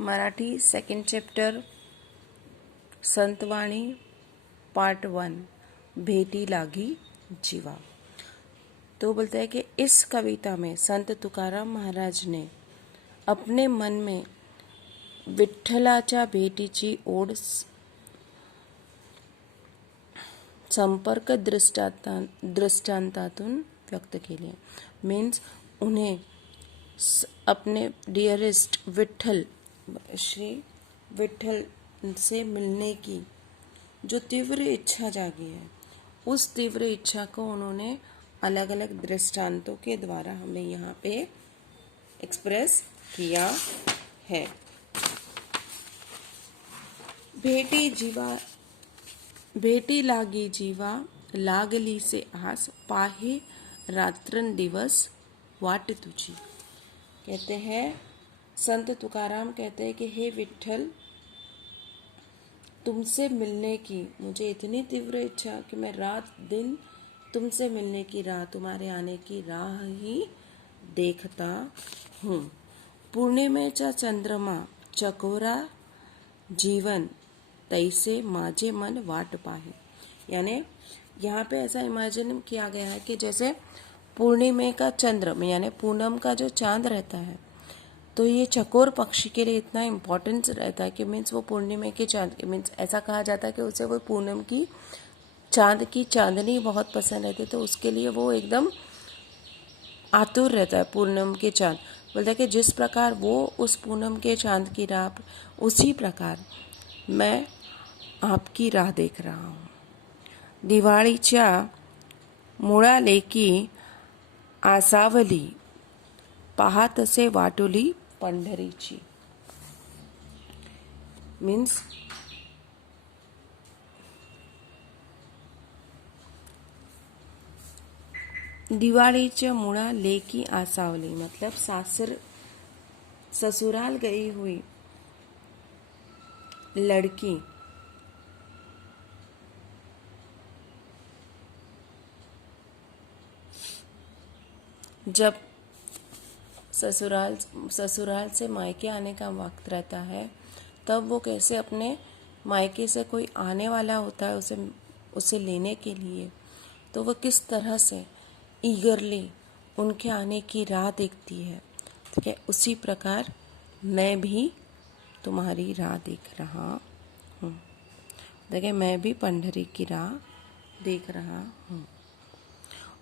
Marathi second chapter संतवाणी part 1 भेटी लागी जीवा। तो बोलता है कि इस कविता में संत तुकाराम महाराज ने अपने मन में विठ्ठलाच्या भेटीची ओढ संपर्क दृष्टांतातून व्यक्त केली है। मीन्स उन्हें अपने डियरेस्ट विठ्ठल श्री विठ्ठल से मिलने की जो तीव्र इच्छा जागी है, उस तीव्र इच्छा को उन्होंने अलग अलग दृष्टांतों के द्वारा हमें यहाँ पे एक्सप्रेस किया है। भेटी लागी जीवा लागली से आस पाहे रात्रन दिवस वाट तुझी। कहते हैं संत तुकाराम कहते हैं कि हे विठ्ठल, तुमसे मिलने की मुझे इतनी तीव्र इच्छा कि मैं रात दिन तुमसे मिलने की राह, तुम्हारे आने की राह ही देखता हूँ। पूर्णिमेचा चंद्रमा चकोरा जीवन तैसे माझे मन वाट पाहे। यानी यहाँ पे ऐसा इमेजिन किया गया है कि जैसे पूर्णिमे का चंद्र यानी पूनम का जो चांद रहता है, तो ये चकोर पक्षी के लिए इतना इम्पोर्टेंस रहता है कि मीन्स वो पूर्णिमे के चांद, मीन्स ऐसा कहा जाता है कि उसे वो पूनम की चांद की चांदनी बहुत पसंद रहती है, तो उसके लिए वो एकदम आतुर रहता है पूनम के चांद। बोलता है कि जिस प्रकार वो उस पूनम के चांद की राह, उसी प्रकार मैं आपकी राह देख रहा हूँ। दिवाळीच्या मुळालेकी आसावली पाहतसे वाटुली पंढरीची। मीन्स दिवाळीच्या मुळा लेकी आसावली मतलब ससुराल गई हुई लड़की जब ससुराल से मायके आने का वक्त रहता है, तब वो कैसे अपने मायके से कोई आने वाला होता है उसे लेने के लिए, तो वो किस तरह से ईगरली उनके आने की राह देखती है। ठीक है, उसी प्रकार मैं भी तुम्हारी राह देख रहा हूँ। देखिए, मैं भी पंढरी की राह देख रहा हूँ।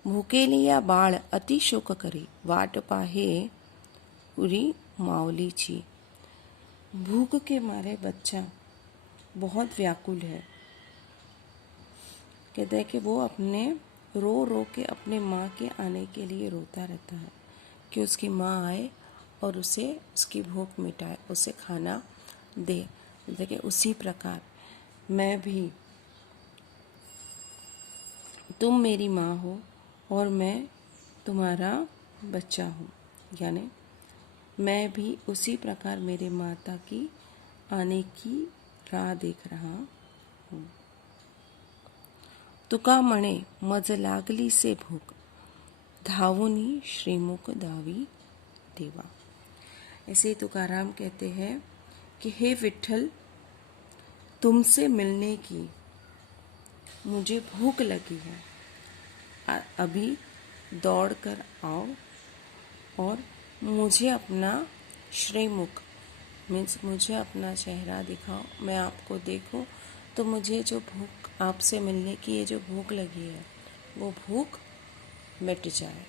भूकेलिया बाळ अति शोक करी वाट पाहे उरी माऊलीची। भूख के मारे बच्चा बहुत व्याकुल है। कहते हैं कि वो अपने रो के अपने माँ के आने के लिए रोता रहता है कि उसकी माँ आए और उसे उसकी भूख मिटाए, उसे खाना दे। देखिए, उसी प्रकार मैं भी, तुम मेरी माँ हो और मैं तुम्हारा बच्चा हूँ। यानी मैं भी उसी प्रकार मेरे माता की आने की राह देख रहा हूँ। तुका म्हणे मज लागली से भूक धावुनी श्रीमुख दावी देवा। ऐसे तुकाराम कहते हैं कि हे विठ्ठल, तुमसे मिलने की मुझे भूख लगी है, अभी दौड़ कर आओ और मुझे अपना श्रीमुख मीन्स मुझे अपना चेहरा दिखाओ, मैं आपको देखूं, तो मुझे जो भूख आपसे मिलने की ये जो भूख लगी है, वो भूख मिट जाए।